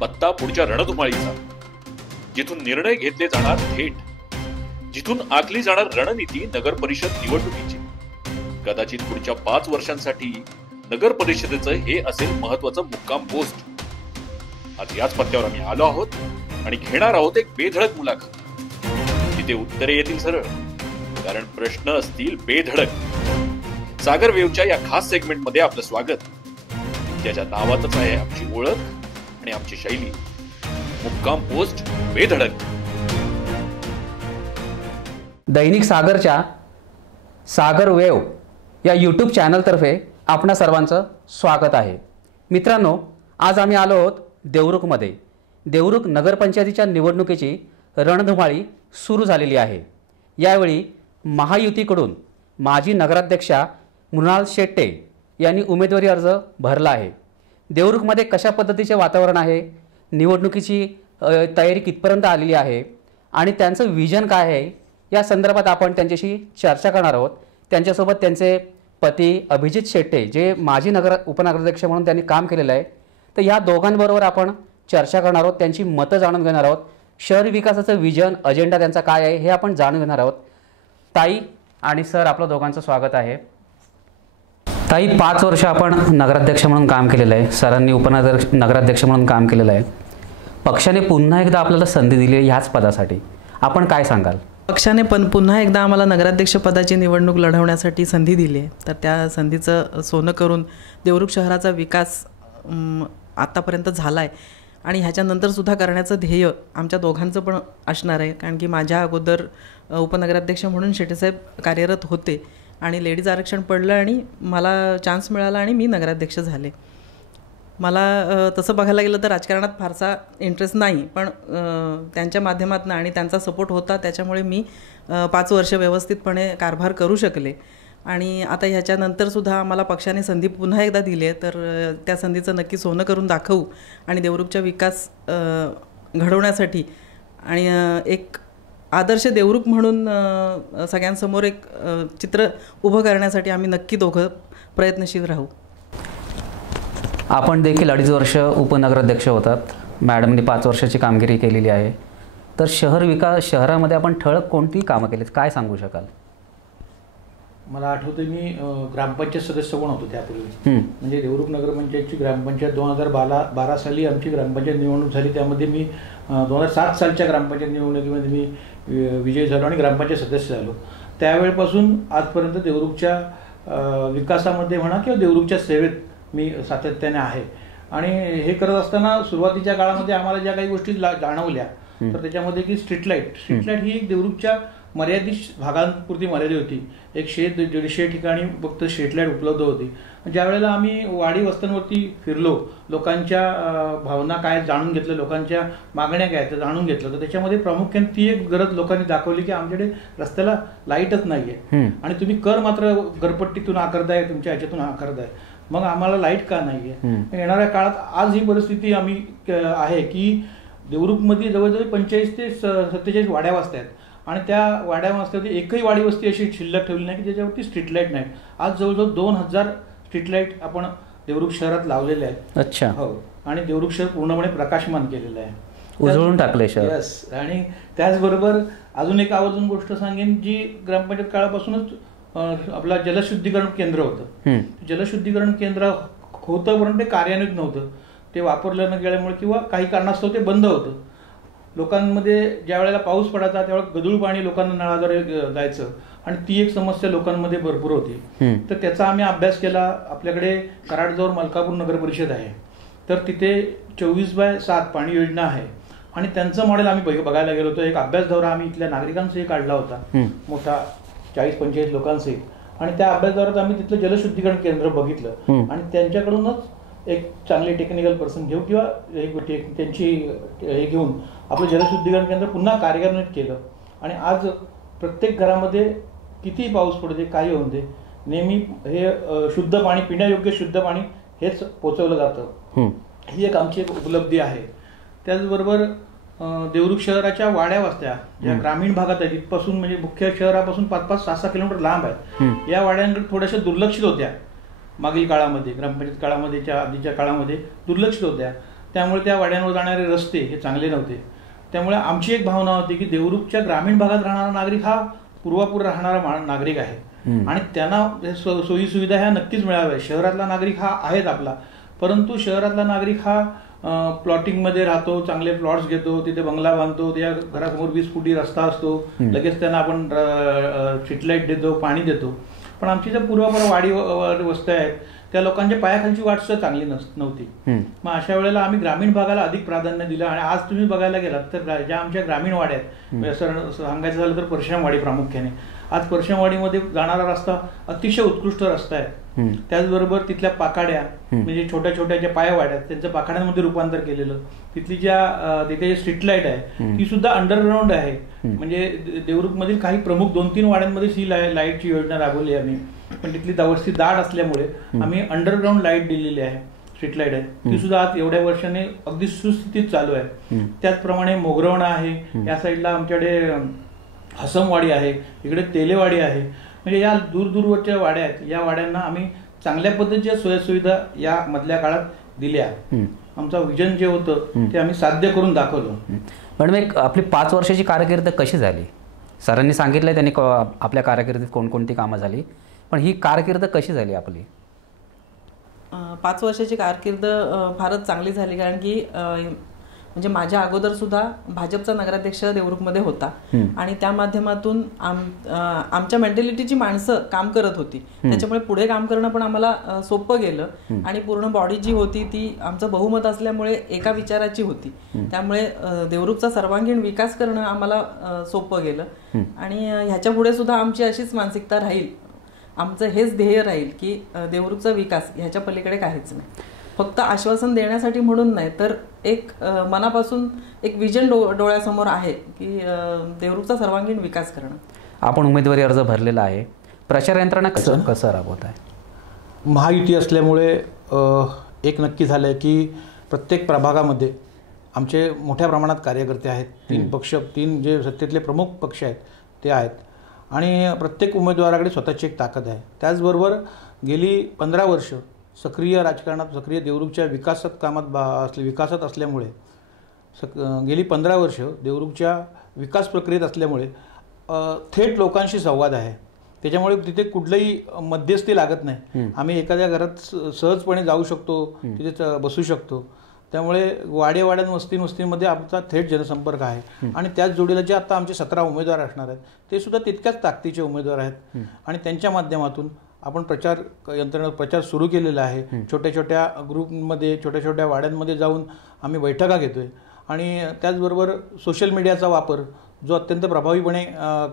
पत्ता पुढच्या रणधुमाळीचा, जिथून निर्णय घेतले जाणार थेट, जिथून आखली जाणार रणनीती नगर परिषद निवडणुकीची. कदाचित पुढच्या 5 वर्षांसाठी नगर परिषदेचं हे असेल महत्वाचं मुक्काम पोस्ट. आज याच पत्त्यावर आम्ही आलो आहोत आणि घेणार आहोत एक बेधडक मुलाखत. तिथे उत्तरे येतील सरळ, कारण प्रश्न असतील बेधडक. सागर वेव्हच्या या खास सेगमेंट मध्ये आपलं स्वागत. त्याच्या नावातच आहे आमची ओळख आणि आमची शैली. मुक्काम पोस्ट बेधडक. दैनिक सागरच्या सागर वेव्ह या यूट्यूब चॅनलतर्फे आपणा सर्वांचं स्वागत आहे. मित्रांनो, आज आम्ही आलो आहोत देवरुखमध्ये. देवरुख नगरपंचायतीच्या निवडणुकीची रणधुमाळी सुरू झालेली आहे. यावेळी महायुतीकडून माजी नगराध्यक्षा मृणाल शेट्टे यांनी उमेदवारी अर्ज भरला आहे. देवरुखमध्ये कशा पद्धतीचे वातावरण आहे, निवडणुकीची तयारी कितपर्यंत आलेली आहे आणि त्यांचं विजन काय आहे, या संदर्भात आपण त्यांच्याशी चर्चा करणार आहोत. त्यांच्यासोबत त्यांचे पती अभिजित शेट्टे, जे माजी उपनगराध्यक्ष म्हणून त्यांनी काम केलेलं आहे, तर या दोघांबरोबर आपण चर्चा करणार आहोत. त्यांची मतं जाणून घेणार आहोत. शहर विकासाचं विजन, अजेंडा त्यांचा काय आहे हे आपण जाणून घेणार आहोत. ताई आणि सर, आपलं दोघांचं स्वागत आहे. ताई, 5 वर्ष आपण नगराध्यक्ष म्हणून काम केलेलं आहे, सरांनी नगराध्यक्ष म्हणून काम केलेलं आहे. पक्षाने पुन्हा एकदा आपल्याला संधी दिली आहे ह्याच पदासाठी, आपण काय सांगाल? पक्षाने पुन्हा एकदा आम्हाला नगराध्यक्षपदाची निवडणूक लढवण्यासाठी संधी दिली आहे. तर त्या संधीचं सोनं करून देवरुख शहराचा विकास आत्तापर्यंत झाला आहे आणि ह्याच्यानंतरसुद्धा करण्याचं ध्येय आमच्या दोघांचं पण असणार आहे. कारण की माझ्या अगोदर उपनगराध्यक्ष म्हणून शेट्टेसाहेब कार्यरत होते आणि लेडीज आरक्षण पडलं आणि मला चान्स मिळाला आणि मी नगराध्यक्ष झाले. मला तसं बघायला गेलं तर राजकारणात फारसा इंटरेस्ट नाही, पण त्यांच्या माध्यमातून आणि त्यांचा सपोर्ट होता, त्याच्यामुळे मी 5 वर्ष व्यवस्थितपणे कारभार करू शकले. आणि आता ह्याच्यानंतरसुद्धा आम्हाला पक्षाने संधी पुन्हा एकदा दिली आहे, तर त्या संधीचं नक्की सोनं करून दाखवू आणि देवरुखचा विकास घडवण्यासाठी आणि एक आदर्श देवरुख म्हणून सगळ्यांसमोर एक चित्र उभं करण्यासाठी आम्ही नक्की दोघं प्रयत्नशील राहू. आपण देखील 2.5 वर्ष उपनगराध्यक्ष होतात. मॅडमनी 5 वर्षाची कामगिरी केलेली आहे. तर शहरामध्ये आपण ठळक कोणती कामं केलीत, काय सांगू शकाल? मला आठवतं, मी ग्रामपंचायत सदस्य पण होतो त्यापूर्वी. म्हणजे देवरुख नगरपंचायतची ग्रामपंचायत 2012 साली आमची ग्रामपंचायत निवडणूक झाली. त्यामध्ये मी 2007 सालच्या ग्रामपंचायत निवडणुकीमध्ये मी विजयी झालो आणि ग्रामपंचायत सदस्य झालो. त्यावेळेपासून आजपर्यंत देवरुखच्या विकासामध्ये म्हणा किंवा देवरुखच्या सेवेत मी सातत्याने आहे. आणि हे करत असताना सुरुवातीच्या काळामध्ये आम्हाला ज्या काही गोष्टी जाणवल्या, तर त्याच्यामध्ये की स्ट्रीट लाईट ही एक देवरुखच्या मर्यादित भागांपुरती मर्यादित होती. 100-150 ठिकाणी फक्त स्ट्रीट लाईट उपलब्ध होती. ज्या वेळेला आम्ही वाडी वस्त्यांवरती फिरलो, लोकांच्या भावना काय जाणून घेतलं, लोकांच्या मागण्या काय त्या जाणून घेतलं, तर त्याच्यामध्ये प्रामुख्याने ती एक गरज लोकांनी दाखवली की आमच्याकडे रस्त्याला लाईटच नाहीये आणि तुम्ही कर मात्र घरपट्टीतून आकारताय, तुमच्या ह्याच्यातून आकारताय, मग आम्हाला लाईट का नाहीये? येणाऱ्या काळात आज ही परिस्थिती आम्ही आहे की देवरुखमध्ये जवळजवळ 45 ते 47 वाड्या वस्त्या आहेत आणि त्या वाड्या वस्त्यावरती एकही वाडी वस्ती अशी शिल्लक ठेवली नाही की ज्याच्यावरती स्ट्रीट लाईट नाही. आज जवळजवळ 2000 स्ट्रीट लाईट आपण देवरुख शहरात लावलेले आहेत. अच्छा. हो. आणि देवरुख शहर पूर्णपणे प्रकाशमान केलेलं आहे, उजळून टाकले शहर. यस. आणि त्याचबरोबर अजून एक आवर्जून गोष्ट सांगेन, जी ग्रामपंचायत काळापासूनच आपला जलशुद्धीकरण केंद्र होतं. जलशुद्धीकरण केंद्र होतं परंतु ते कार्यान्वित नव्हतं. ते वापरलं न गेल्यामुळे किंवा काही कारणास्तव ते बंद होतं. लोकांमध्ये ज्या वेळेला पाऊस पडायचा त्यावेळेला गढूळ पाणी लोकांना नळाद्वारे जायचं आणि ती एक समस्या लोकांमध्ये भरपूर होती. तर त्याचा आम्ही अभ्यास केला. आपल्याकडे कराडजवळ मलकापूर नगर परिषद आहे, तर तिथे 24/7 पाणी योजना आहे आणि त्यांचं मॉडेल आम्ही बघायला गेलो होतो. एक अभ्यास दौरा आम्ही इथल्या नागरिकांसही काढला होता, मोठा 40-45 लोकांसहित. आणि त्या अभ्यासदौऱ्यात आम्ही तिथलं जलशुद्धीकरण केंद्र बघितलं आणि त्यांच्याकडूनच एक चांगले टेक्निकल पर्सन घेऊ किंवा त्यांची हे घेऊन आपलं जलशुद्धीकरण केंद्र पुन्हा कार्यान्वित केलं. आणि आज प्रत्येक घरामध्ये किती पाऊस पडते, काही होऊन दे, नेहमी हे शुद्ध पाणी, पिण्यायोग्य शुद्ध पाणी हेच पोचवलं जातं. ही एक आमची एक उपलब्धी आहे. त्याचबरोबर देवरुख शहराच्या वाड्या वस्त्या ज्या ग्रामीण भागात आहेत, तिथपासून म्हणजे मुख्य शहरापासून 5-5, 6-6 किलोमीटर लांब आहेत, या वाड्यांकडे थोड्याशा दुर्लक्षित होत्या मागील काळामध्ये, ग्रामपंचायत काळामध्ये, आधीच्या काळामध्ये दुर्लक्षित होत्या. त्यामुळे त्या वाड्यांवर जाणारे रस्ते हे चांगले नव्हते. त्यामुळे आमची एक भावना होती की देवरुखच्या ग्रामीण भागात राहणारा नागरिक हा पूर्वापूर राहणारा नागरिक आहे आणि त्यांना सोयी सुविधा ह्या नक्कीच मिळाव्या. शहरातला नागरिक हा आहेच आपला, परंतु शहरातला नागरिक हा प्लॉटिंगमध्ये राहतो, चांगले प्लॉट्स घेतो, तिथे बंगला बांधतो, त्या घरासमोर 20 फुटी रस्ता असतो, लगेच त्यांना आपण स्ट्रीटलाईट देतो, पाणी देतो. पण आमची ज्या पूर्वापूर वाडी वस्त्या आहेत त्या लोकांच्या पायाखालची वाट सुद्धा चांगली नव्हती. मग अशा वेळेला आम्ही ग्रामीण भागाला अधिक प्राधान्य दिलं आणि आज तुम्ही बघायला गेलात तर ज्या आमच्या ग्रामीण वाड्या आहेत, सांगायचं झालं तर परशुरामवाडी प्रामुख्याने, आज परशुरामवाडीमध्ये जाणारा रस्ता अतिशय उत्कृष्ट रस्ता आहे. त्याचबरोबर तिथल्या पाकाड्या म्हणजे छोट्या छोट्या ज्या पायावाड्या आहेत त्यांचं पाकाड्यांमध्ये रूपांतर केलेलं. तिथली तिथे स्ट्रीट लाईट आहे ती सुद्धा अंडरग्राऊंड आहे. म्हणजे देवरुखमधील काही प्रमुख 2-3 वाड्यांमध्ये ही लाईटची योजना राबवली आम्ही, पण तिथली वस्ती दाट असल्यामुळे आम्ही अंडरग्राऊंड लाईट दिलेली आहे, स्ट्रीट लाईट आहे, ती सुद्धा आज एवढ्या वर्षाने अगदी सुस्थितीत चालू आहे. त्याचप्रमाणे मोगरवणा आहे, या साईडला आमच्याकडे हसमवाडी आहे, इकडे तेलेवाडी आहे. म्हणजे या दूरवरच्या वाड्या आहेत, या वाड्यांना आम्ही चांगल्या पद्धतीच्या सोयीसुविधा या मधल्या काळात दिल्या. आमचं विजन जे होतं ते आम्ही साध्य करून दाखवलं. मॅडम, एक आपली 5 वर्षाची कारकीर्द कशी झाली? सरांनी सांगितलं त्यांनी आपल्या कारकिर्दीत कोणकोणती कामं झाली, पण ही कारकीर्द कशी झाली आपली? 5 वर्षाची कारकीर्द फारच चांगली झाली, कारण की म्हणजे माझ्या अगोदर सुद्धा भाजपचा नगराध्यक्ष देवरुखमध्ये होता आणि त्या माध्यमातून आमच्या मेंटॅलिटीची माणसं काम करत होती. त्याच्यामुळे पुढे काम करणं पण आम्हाला सोपं गेलं आणि पूर्ण बॉडी जी होती ती आमचं बहुमत असल्यामुळे एका विचाराची होती. त्यामुळे देवरुखचा सर्वांगीण विकास करणं आम्हाला सोपं गेलं आणि ह्याच्या पुढे सुद्धा आमची अशीच मानसिकता राहील, आमचं हेच ध्येय राहील की देवरुखचा विकास ह्याच्या पलीकडे काहीच नाही. फक्त आश्वासन देण्यासाठी म्हणून नाही, तर एक मनापासून एक विजन डोळ्यासमोर आहे की देवरुखचा सर्वांगीण विकास करणं. आपण उमेदवारी अर्ज भरलेला आहे, प्रचार यंत्रणा कसं राबवत आहे? महायुती असल्यामुळे एक नक्की झालं आहे की प्रत्येक प्रभागामध्ये आमचे मोठ्या प्रमाणात कार्यकर्ते आहेत. 3 पक्ष, 3 जे सत्तेतले प्रमुख पक्ष आहेत ते आहेत आणि प्रत्येक उमेदवाराकडे स्वतःची एक ताकद आहे. त्याचबरोबर गेली 15 वर्ष सक्रिय राजकारणात, सक्रिय देवरुखच्या विकासात असल्यामुळे गेली 15 वर्ष देवरुखच्या विकास प्रक्रियेत असल्यामुळे थेट लोकांशी संवाद आहे. त्याच्यामुळे तिथे कुठलंही मध्यस्थी लागत नाही. आम्ही एखाद्या घरात सहजपणे जाऊ शकतो, तिथे बसू शकतो. त्यामुळे वाड्यावाड्यां वस्तींमध्ये आमचा थेट जनसंपर्क आहे आणि त्याच जोडीला जे आता आमचे 17 उमेदवार असणार आहेत ते सुद्धा तितक्याच ताकदीचे उमेदवार आहेत आणि त्यांच्या माध्यमातून आपण प्रचार सुरू केलेला आहे. छोट्या छोट्या ग्रुपमध्ये, छोट्या छोट्या वाड्यांमध्ये जाऊन आम्ही बैठका घेतोय आणि त्याचबरोबर सोशल मीडियाचा वापर जो अत्यंत प्रभावीपणे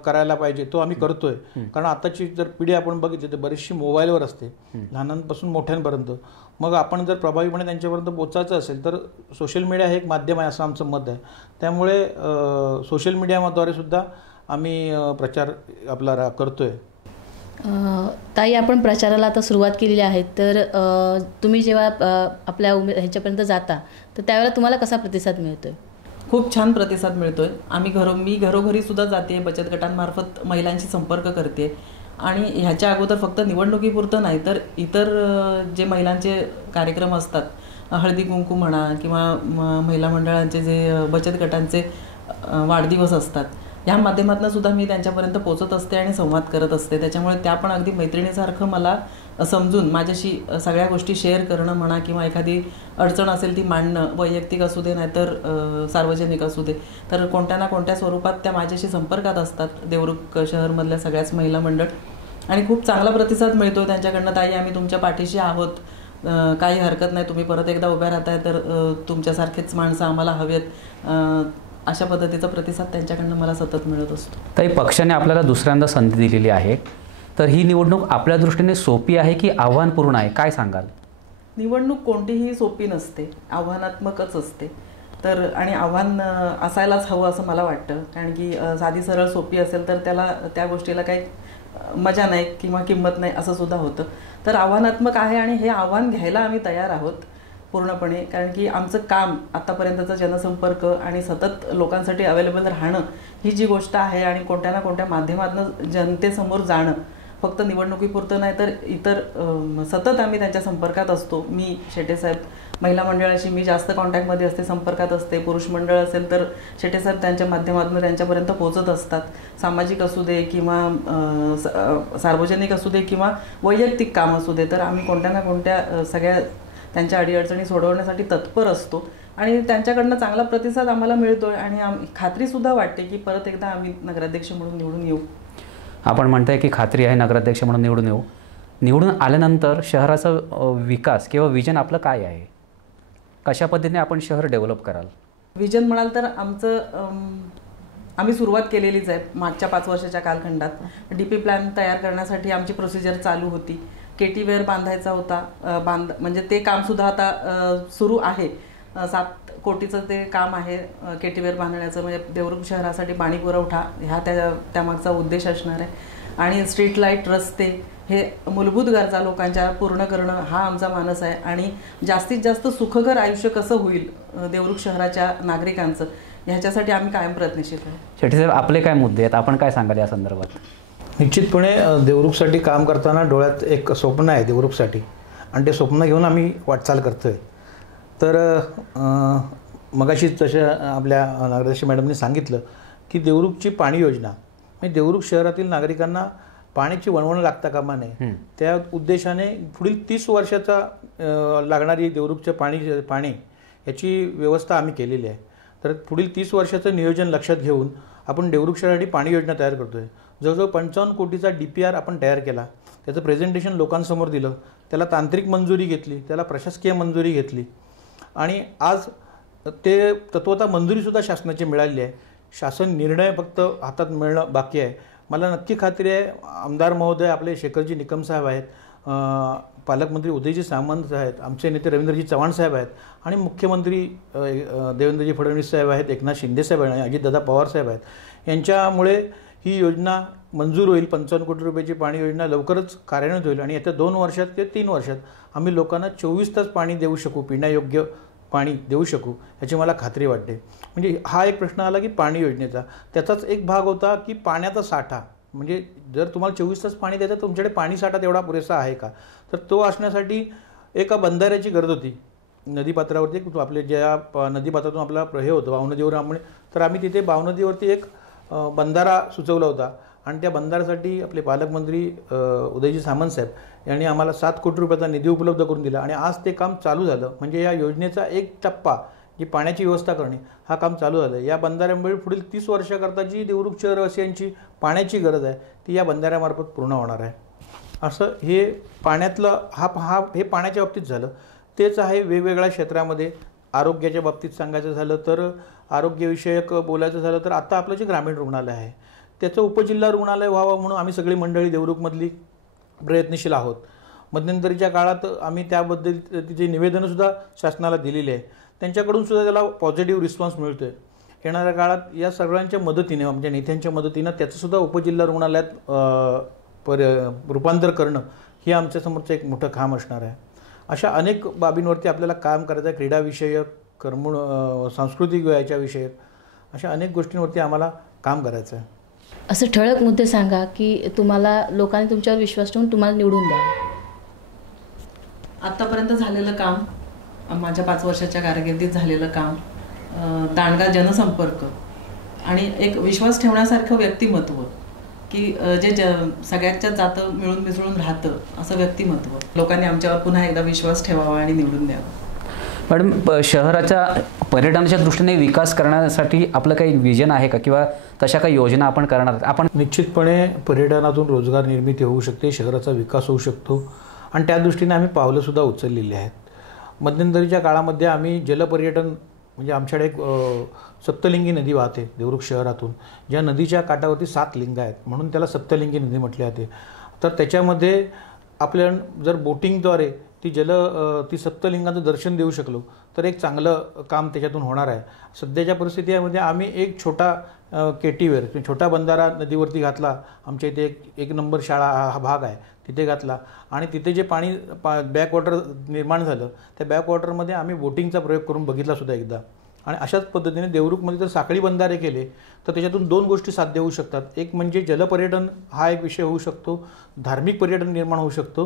करायला पाहिजे तो आम्ही करतोय. कारण आताची जर पिढी आपण बघितली तर बरीचशी मोबाईलवर असते, लहानांपासून मोठ्यांपर्यंत. मग आपण जर प्रभावीपणे त्यांच्यापर्यंत पोहोचायचं असेल तर सोशल मीडिया हे एक माध्यम आहे असं आमचं मत आहे. त्यामुळे सोशल मीडियाद्वारे सुद्धा आम्ही प्रचार आपला करतोय. ताई, आपण प्रचाराला आता सुरुवात केलेली आहे, तर तुम्ही जेव्हा आपल्या ह्याच्यापर्यंत जाता तर त्यावेळेला तुम्हाला कसा प्रतिसाद मिळतोय? खूप छान प्रतिसाद मिळतोय. मी घरोघरी सुद्धा जाते, बचत गटांमार्फत महिलांशी संपर्क करते आणि ह्याच्या अगोदर फक्त निवडणुकीपुरतं नाही तर इतर जे महिलांचे कार्यक्रम असतात, हळदी कुंकू म्हणा किंवा महिला मंडळांचे जे बचत गटांचे वाढदिवस असतात, ह्या माध्यमातून सुद्धा मी त्यांच्यापर्यंत पोहोचत असते आणि संवाद करत असते. त्याच्यामुळे त्या पण अगदी मैत्रिणीसारखं मला समजून माझ्याशी सगळ्या गोष्टी शेअर करणं म्हणा किंवा एखादी अडचण असेल ती मांडणं, वैयक्तिक असू दे नाहीतर सार्वजनिक असू दे, तर कोणत्या ना कोणत्या स्वरूपात त्या माझ्याशी संपर्कात असतात, देवरुख शहरमधल्या सगळ्याच महिला मंडळ. आणि खूप चांगला प्रतिसाद मिळतो त्यांच्याकडनं. ताई, आम्ही तुमच्या पाठीशी आहोत, काही हरकत नाही, तुम्ही परत एकदा उभ्या राहताय तर तुमच्यासारखेच माणसं आम्हाला हवेत, अशा पद्धतीचा प्रतिसाद त्यांच्याकडनं मला सतत मिळत असतो. ताई, पक्षाने आपल्याला दुसऱ्यांदा संधी दिलेली आहे, तर ही निवडणूक आपल्या दृष्टीने सोपी आहे की आव्हानपूर्ण आहे, काय सांगाल? निवडणूक कोणतीही सोपी नसते, आव्हानात्मकच असते. तर आणि आव्हान असायलाच हवं असं मला वाटतं, कारण की साधी सरळ सोपी असेल तर त्या गोष्टीला काही मजा नाही किंवा किंमत नाही असं सुद्धा होतं. तर आव्हानात्मक आहे आणि हे आव्हान घ्यायला आम्ही तयार आहोत पूर्णपणे, कारण की आमचं काम आतापर्यंतचा जनसंपर्क आणि सतत लोकांसाठी अवेलेबल राहणं ही जी गोष्ट आहे आणि कोणत्या ना कोणत्या माध्यमातून जनतेसमोर जाणं, फक्त निवडणुकीपुरतं नाही तर इतर सतत आम्ही त्यांच्या संपर्कात असतो. मी शेटेसाहेब महिला मंडळाशी मी जास्त कॉन्टॅक्टमध्ये असते, संपर्कात असते. पुरुष मंडळ असेल तर शेटेसाहेब त्यांच्या माध्यमातून त्यांच्यापर्यंत पोहोचत असतात. सामाजिक असू दे किंवा सार्वजनिक असू दे किंवा वैयक्तिक काम असू दे, तर आम्ही कोणत्या ना कोणत्या सगळ्या त्यांच्या अडीअडचणी सोडवण्यासाठी तत्पर असतो आणि त्यांच्याकडनं चांगला प्रतिसाद आम्हाला मिळतोय आणि खात्रीसुद्धा वाटते की परत एकदा आम्ही नगराध्यक्ष म्हणून निवडून येऊ. आपण म्हणताय की खात्री आहे नगराध्यक्ष म्हणून निवडून येऊ. निवडून आल्यानंतर शहराचा विकास किंवा विजन आपलं काय आहे? कशा पद्धतीने आपण शहर डेव्हलप कराल? विजन म्हणाल तर आम्ही सुरुवात केलेलीच आहे. मागच्या 5 वर्षाच्या कालखंडात DP प्लॅन तयार करण्यासाठी आमची प्रोसिजर चालू होती. KT वेअर बांधायचा होता, म्हणजे ते कामसुद्धा आता सुरू आहे. 7 कोटीचं ते काम आहे KT वेअर बांधण्याचं. म्हणजे देवरुख शहरासाठी पाणी पुरवठा ह्या त्यामागचा उद्देश असणार आहे. आणि स्ट्रीट लाईट, रस्ते हे मूलभूत गरजा लोकांच्या पूर्ण करणं हा आमचा मानस आहे. आणि जास्तीत जास्त सुखकर आयुष्य कसं होईल देवरुख शहराच्या नागरिकांचं ह्याच्यासाठी आम्ही कायम प्रयत्नशील आहे. शेट्टी साहेब, आपले काय मुद्दे आहेत, आपण काय सांगाल या संदर्भात? निश्चितपणे देवरुखसाठी काम करताना डोळ्यात एक स्वप्न आहे देवरुखसाठी आणि ते स्वप्न घेऊन आम्ही वाटचाल करतो आहे. तर मगाशीच तशा आपल्या नगराध्यक्ष मॅडमने सांगितलं की देवरुखची पाणी योजना म्हणजे देवरुख शहरातील नागरिकांना पाण्याची वणवण लागता कामा नये, त्या उद्देशाने पुढील 30 वर्षाचा लागणारी देवरुखच्या पाणी याची व्यवस्था आम्ही केलेली आहे. तर पुढील 30 वर्षाचं नियोजन लक्षात घेऊन आपण देवरुख शहरासाठी पाणी योजना तयार करतो आहे. जवळजवळ 55 कोटीचा DPR आपण तयार केला. त्याचं प्रेझेंटेशन लोकांसमोर दिलं, त्याला तांत्रिक मंजुरी घेतली, त्याला प्रशासकीय मंजुरी घेतली आणि आज ते तत्वता मंजुरीसुद्धा शासनाची मिळाली आहे. शासन निर्णय फक्त हातात मिळणं बाकी आहे. मला नक्की खात्री आहे आमदार महोदय आपले शेखरजी निकम साहेब आहेत, पालकमंत्री उदयजी सामंत आहेत, आमचे नेते रवींद्रजी चव्हाण साहेब आहेत आणि मुख्यमंत्री देवेंद्रजी फडणवीस साहेब आहेत, एकनाथ शिंदे साहेब आहेत, अजितदादा पवार साहेब आहेत. यांच्यामुळे ही योजना मंजूर होईल. 55 कोटी रुपयाची पाणी योजना लवकरच कार्यान्वित होईल आणि येत्या 2 वर्षात ते 3 वर्षात आम्ही लोकांना 24 तास पाणी देऊ शकू, पिण्यायोग्य पाणी देऊ शकू याची मला खात्री वाटते. म्हणजे हा एक प्रश्न आला की पाणी योजनेचा, त्याचाच एक भाग होता की पाण्याचा साठा. म्हणजे जर तुम्हाला 24 तास पाणी द्यायचं तर तुमच्याकडे पाणी साठा तेवढा पुरेसा आहे का? तर तो असण्यासाठी एका बंधाऱ्याची गरज होती. नदीपात्रावरती आपले ज्या नदीपात्रातून आपला हे होतं बावनदीवर, तर आम्ही तिथे बावनदीवरती एक बंधारा सुचवला होता आणि त्या बंधाऱ्यासाठी आपले पालकमंत्री उदयजी सामंत साहेब यांनी आम्हाला 7 कोटी रुपयाचा निधी उपलब्ध करून दिला आणि आज ते काम चालू झालं. म्हणजे या योजनेचा एक टप्पा जी पाण्याची व्यवस्था करणे हा काम चालू झालं. या बंधाऱ्यामुळे पुढील 30 वर्षाकरता जी देवरुख शहरवासियांची पाण्याची गरज आहे ती या बंधाऱ्यामार्फत पूर्ण होणार आहे. असं हे पाण्यातलं हे पाण्याच्या बाबतीत झालं. तेच आहे वेगवेगळ्या क्षेत्रामध्ये. आरोग्याच्या बाबतीत सांगायचं झालं तर आरोग्यविषयक बोलायचं झालं तर आता आपलं जे ग्रामीण रुग्णालय आहे त्याचं उपजिल्हा रुग्णालय व्हावं म्हणून आम्ही सगळी मंडळी देवरुखमधली प्रयत्नशील आहोत. मध्यंतरीच्या काळात आम्ही त्याबद्दल तिचे निवेदनंसुद्धा शासनाला दिलेली आहे. त्यांच्याकडून सुद्धा त्याला पॉझिटिव्ह रिस्पॉन्स मिळतो आहे. येणाऱ्या काळात या सगळ्यांच्या मदतीने आमच्या नेत्यांच्या मदतीनं त्याचंसुद्धा उपजिल्हा रुग्णालयात रूपांतर करणं हे आमच्यासमोरचं एक मोठं काम असणार आहे. अशा अनेक बाबींवरती आपल्याला काम करायचं आहे. क्रीडाविषयक, सांस्कृतिक याच्या विषयक अशा अनेक गोष्टींवरती आम्हाला काम करायचं आहे. असं ठळक मुद्दे सांगा की तुम्हाला लोकांनी तुमच्यावर विश्वास ठेवून तुम्हाला निवडून द्यावं. आत्तापर्यंत झालेलं काम, माझ्या 5 वर्षाच्या कारकिर्दीत झालेलं काम, दांडगा जनसंपर्क आणि एक विश्वास ठेवण्यासारखं व्यक्तिमत्व की जे सगळ्याच्या जातं मिळून मिसळून राहतं असं व्यक्तिमत्व. लोकांनी आमच्यावर पुन्हा एकदा विश्वास ठेवावा आणि निवडून द्यावं. मॅडम, शहराच्या पर्यटनाच्या दृष्टीने विकास करण्यासाठी आपलं काही विजन आहे का किंवा तशा काही योजना आपण करणार आहात? आपण निश्चितपणे पर्यटनातून रोजगार निर्मिती होऊ शकते, शहराचा विकास होऊ शकतो आणि त्या दृष्टीने आम्ही पावलंसुद्धा उचललेली आहेत. मध्यंतरीच्या काळामध्ये आम्ही जलपर्यटन म्हणजे आमच्याकडे एक सप्तलिंगी नदी वाहते देवरुख शहरातून, ज्या नदीच्या काठावरती 7 लिंग आहेत म्हणून त्याला सप्तलिंगी नदी म्हटले जाते. तर त्याच्यामध्ये आपल्या जर बोटिंगद्वारे ती सप्तलिंगाचं दर्शन देऊ शकलो तर एक चांगलं काम त्याच्यातून होणार आहे. सध्याच्या परिस्थितीमध्ये आम्ही एक छोटा KT वेअर छोटा बंधारा नदीवरती घातला. आमच्या इथे एक नंबर शाळा हा भाग आहे तिथे घातला आणि तिथे जे बॅकवॉटर निर्माण झालं त्या बॅकवॉटरमध्ये आम्ही बोटिंगचा प्रयोग करून बघितला सुद्धा एकदा आणि अशाच पद्धतीने देवरुखमध्ये जर साखळी बंधारे केले तर त्याच्यातून 2 गोष्टी साध्य होऊ शकतात. एक म्हणजे जलपर्यटन हा एक विषय होऊ शकतो, धार्मिक पर्यटन निर्माण होऊ शकतो,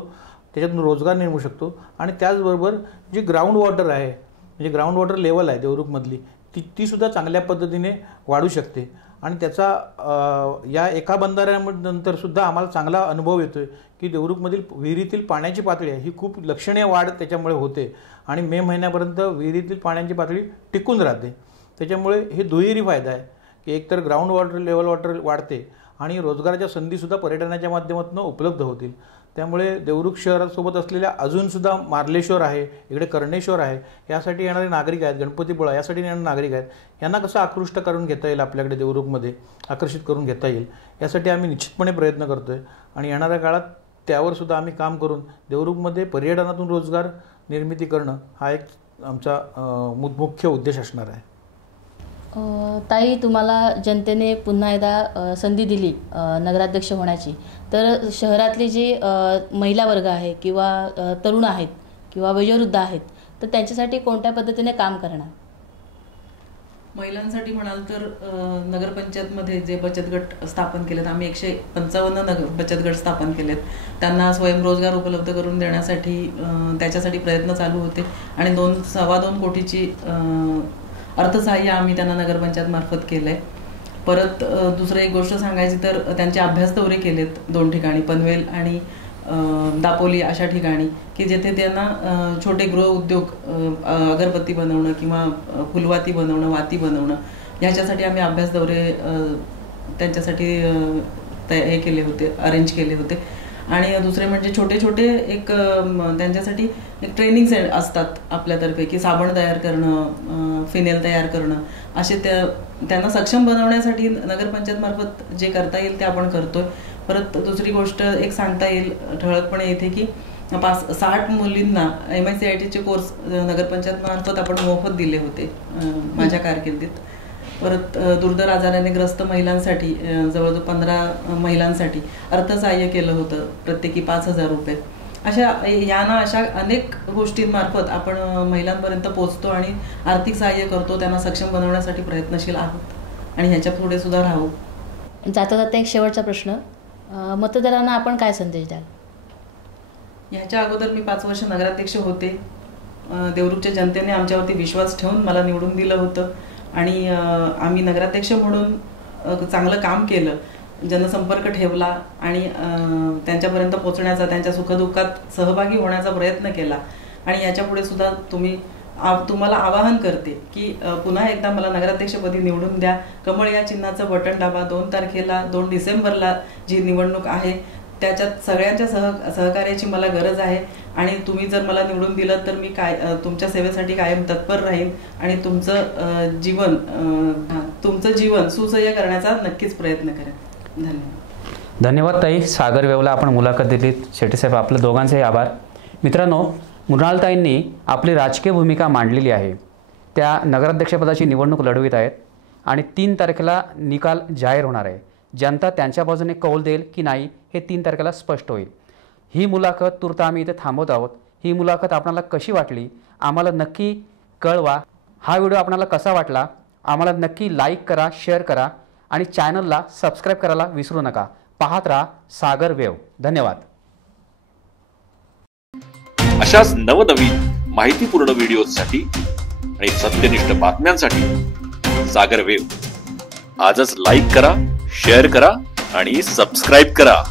त्याच्यातून रोजगार निर्माण होऊ शकतो आणि त्याचबरोबर जी ग्राउंड वॉटर आहे म्हणजे ग्राउंड वॉटर लेवल आहे देवरुखमधली ती सुद्धा चांगल्या पद्धतीने वाढू शकते आणि त्याचा या एका बंधाऱ्यानंतर सुद्धा आम्हाला चांगला अनुभव येतो आहे की देवरुखमधील विहिरीतील पाण्याची पातळी आहे ही खूप लक्षणीय वाढ त्याच्यामुळे होते आणि मे महिन्यापर्यंत विहिरीतील पाण्याची पातळी टिकून राहते. त्याच्यामुळे हे दुहेरी फायदा आहे की एकतर ग्राउंड वॉटर लेवल वॉटर वाढते आणि रोजगाराच्या संधीसुद्धा पर्यटनाच्या माध्यमातून उपलब्ध होतील. त्यामुळे देवरुख शहरासोबत असलेल्या अजूनसुद्धा मार्लेश्वर आहे, इकडे कर्णेश्वर आहे, यासाठी येणारे नागरिक आहेत, गणपतीपुळा यासाठी येणारे नागरिक आहेत, यांना कसं आकृष्ट करून घेता येईल, आपल्याकडे देवरुखमध्ये आकर्षित करून घेता येईल यासाठी आम्ही निश्चितपणे प्रयत्न करतो आहे आणि येणाऱ्या काळात त्यावर सुद्धा आम्ही काम करून देवरुखमध्ये पर्यटनातून रोजगार निर्मिती करणं हा एक आमचा मुख्य उद्देश असणार आहे. ताई, तुम्हाला जनतेने पुन्हा एकदा संधी दिली नगराध्यक्ष होण्याची, तर शहरातली जी महिला वर्ग आहे किंवा तरुण आहेत किंवा वयोवृद्ध आहेत तर त्यांच्यासाठी कोणत्या पद्धतीने काम करणार? महिलांसाठी म्हणाल तर नगरपंचायतमध्ये जे बचत गट स्थापन केलेत, आम्ही 155 बचत गट स्थापन केलेत. त्यांना स्वयंरोजगार उपलब्ध करून देण्यासाठी त्याच्यासाठी प्रयत्न चालू होते आणि 2.25 कोटीची अर्थसहाय्य आम्ही त्यांना नगरपंचायत मार्फत केलं आहे. परत दुसरं एक गोष्ट सांगायची तर त्यांचे अभ्यास दौरे केलेत 2 ठिकाणी, पनवेल आणि दापोली अशा ठिकाणी, की जेथे त्यांना छोटे गृह उद्योग अगरबत्ती बनवणं किंवा फुलवाती बनवणं, वाती बनवणं ह्याच्यासाठी आम्ही अभ्यास दौरे त्यांच्यासाठी हे केले होते, अरेंज केले होते. आणि दुसरे म्हणजे छोटे छोटे एक त्यांच्यासाठी एक ट्रेनिंग असतात आपल्यातर्फे की साबण तयार करणं, फिनेल तयार करणं, असे त्यांना सक्षम बनवण्यासाठी नगरपंचायत मार्फत जे करता येईल ते आपण करतोय. परत दुसरी गोष्ट एक सांगता येईल ठळकपणे येथे की 60 मुलींना MICIT कोर्स नगरपंचायत मार्फत आपण मोफत दिले होते माझ्या कारकिर्दीत. परत दुर्धर आजाराने ग्रस्त महिलांसाठी जवळजवळ 15 महिलांसाठी अर्थसहाय्य केलं होतं, प्रत्येकी 5,000 रुपये. अशा अनेक गोष्टींमार्फत आपण महिलांपर्यंत पोहोचतो आणि आर्थिक सहाय्य करतो, त्यांना सक्षम बनवण्यासाठी प्रयत्नशील आहोत आणि ह्याच्या पुढे सुद्धा राहू. जाता जाता एक शेवटचा प्रश्न, मतदारांना आपण काय संदेश द्याल? ह्याच्या अगोदर मी 5 वर्ष नगराध्यक्ष होते. देवरुखच्या जनतेने आमच्यावरती विश्वास ठेवून मला निवडून दिलं होतं आणि आम्ही नगराध्यक्ष म्हणून चांगलं काम केलं, जनसंपर्क ठेवला आणि त्यांच्यापर्यंत पोहोचण्याचा, त्यांच्या सुखदुःखात सहभागी होण्याचा प्रयत्न केला. आणि याच्यापुढे सुद्धा तुम्हाला आवाहन करते की पुन्हा एकदा मला नगराध्यक्षपदी निवडून द्या. कमळ या चिन्हाचं बटन दाबा. 2 तारखेला 2 डिसेंबरला जी निवडणूक आहे त्याच्यात सगळ्यांच्या सहकार्याची मला गरज आहे आणि तुम्ही जर मला निवडून दिलं तर मी तुमच्या सेवेसाठी कायम तत्पर राहीन आणि तुमचं जीवन सुसह्य करण्याचा नक्कीच प्रयत्न करेन. धन्यवाद. धन्यवाद ताई, सागर वेवला आपण मुलाखत दिली. शेट्टीसाहेब, आपल्या दोघांचेही आभार. मित्रांनो, मृणालताईंनी आपली राजकीय भूमिका मांडलेली आहे. त्या नगराध्यक्षपदाची निवडणूक लढवित आहेत आणि 3 तारखेला निकाल जाहीर होणार आहे. जनता त्यांच्या बाजूने कौल देईल की नाही हे 3 तारखेला स्पष्ट होईल. ही मुलाखत तूर्त आम्ही इथे थांबवत आहोत. ही मुलाखत आपल्याला कशी वाटली आम्हाला नक्की कळवा. हा व्हिडिओ आपल्याला कसा वाटला आम्हाला नक्की लाईक करा, शेअर करा आणि चॅनलला सबस्क्राईब करायला विसरू नका. पाहत राहा सागर वेव. धन्यवाद. अशाच नवनवीन माहितीपूर्ण व्हिडिओसाठी आणि सत्यनिष्ठ बातम्यांसाठी सागर वेव आजच लाईक करा, शेअर करा आणि सबस्क्राईब करा.